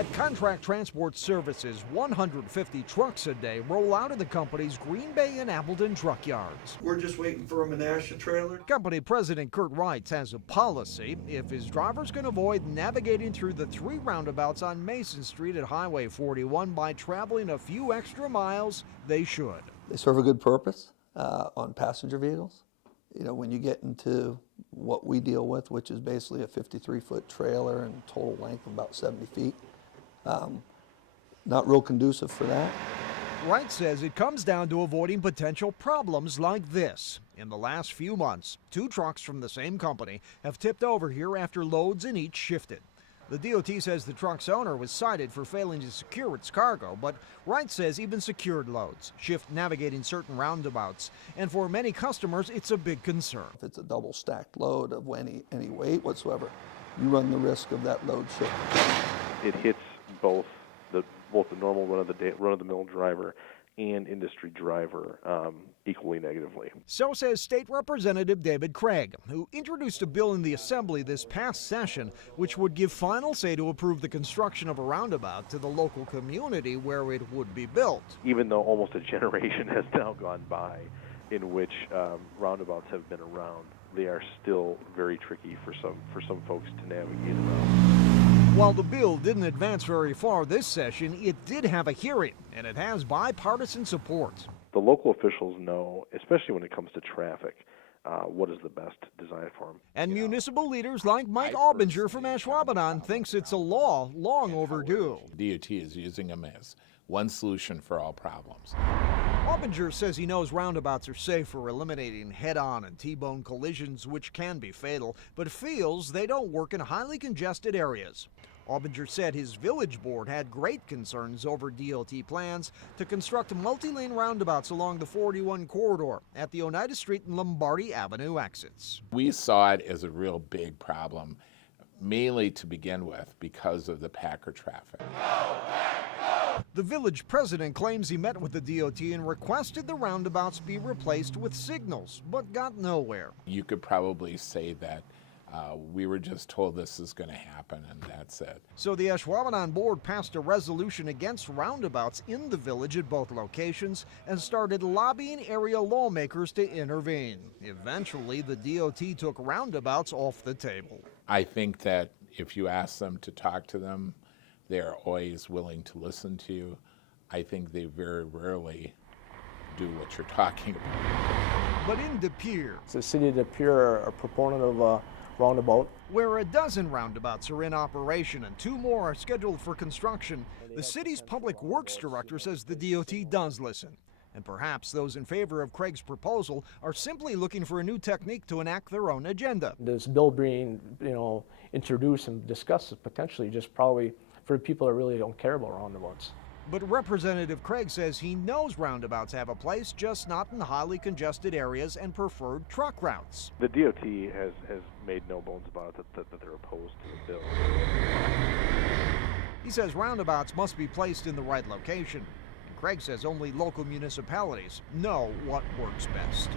At Contract Transport Services, 150 trucks a day roll out of the company's Green Bay and Appleton truck yards. We're just waiting for a Menasha trailer. Company President Kurt Wright has a policy. If his drivers can avoid navigating through the 3 roundabouts on Mason Street at Highway 41 by traveling a few extra miles, they should. They serve a good purpose on passenger vehicles. You know, when you get into what we deal with, which is basically a 53-foot trailer and total length of about 70 feet, not real conducive for that. Wright says it comes down to avoiding potential problems like this. In the last few months, 2 trucks from the same company have tipped over here after loads in each shifted. The DOT says the truck's owner was cited for failing to secure its cargo, but Wright says even secured loads shift navigating certain roundabouts, and for many customers, it's a big concern. If it's a double stacked load of any weight whatsoever, you run the risk of that load shifting. It hits both the normal run-of-the-mill driver and industry driver equally negatively. So says State Representative David Craig, who introduced a bill in the Assembly this past session which would give final say to approve the construction of a roundabout to the local community where it would be built. Even though almost a generation has now gone by in which roundabouts have been around, they are still very tricky for some folks to navigate around. While the bill didn't advance very far this session, it did have a hearing, and it has bipartisan support. The local officials know, especially when it comes to traffic, what is the best design for them. And municipal leaders like Mike Albinger from Ashwaubenon thinks it's a law long overdue. DOT is using them as one solution for all problems. Albinger says he knows roundabouts are safe for eliminating head-on and T-bone collisions, which can be fatal, but feels they don't work in highly congested areas. Albinger said his village board had great concerns over DOT plans to construct multi-lane roundabouts along the 41 corridor at the Oneida Street and Lombardi Avenue exits. We saw it as a real big problem, mainly to begin with because of the Packer traffic. The village president claims he met with the DOT and requested the roundabouts be replaced with signals, but got nowhere. You could probably say that we were just told this is going to happen, and that's it. So the Ashwaubenon board passed a resolution against roundabouts in the village at both locations and started lobbying area lawmakers to intervene. Eventually, the DOT took roundabouts off the table. I think that if you ask them to talk to them, they're always willing to listen to you. I think they very rarely do what you're talking about. But in De Pere, the city of De Pere are a proponent of a roundabout, where a dozen roundabouts are in operation and 2 more are scheduled for construction, the city's public works director says the DOT does listen. And perhaps those in favor of Craig's proposal are simply looking for a new technique to enact their own agenda. This bill being, introduced and discussed is potentially just probably for people that really don't care about roundabouts. But Representative Craig says he knows roundabouts have a place, just not in highly congested areas and preferred truck routes. The DOT has made no bones about it that they're opposed to the bill. He says roundabouts must be placed in the right location. And Craig says only local municipalities know what works best.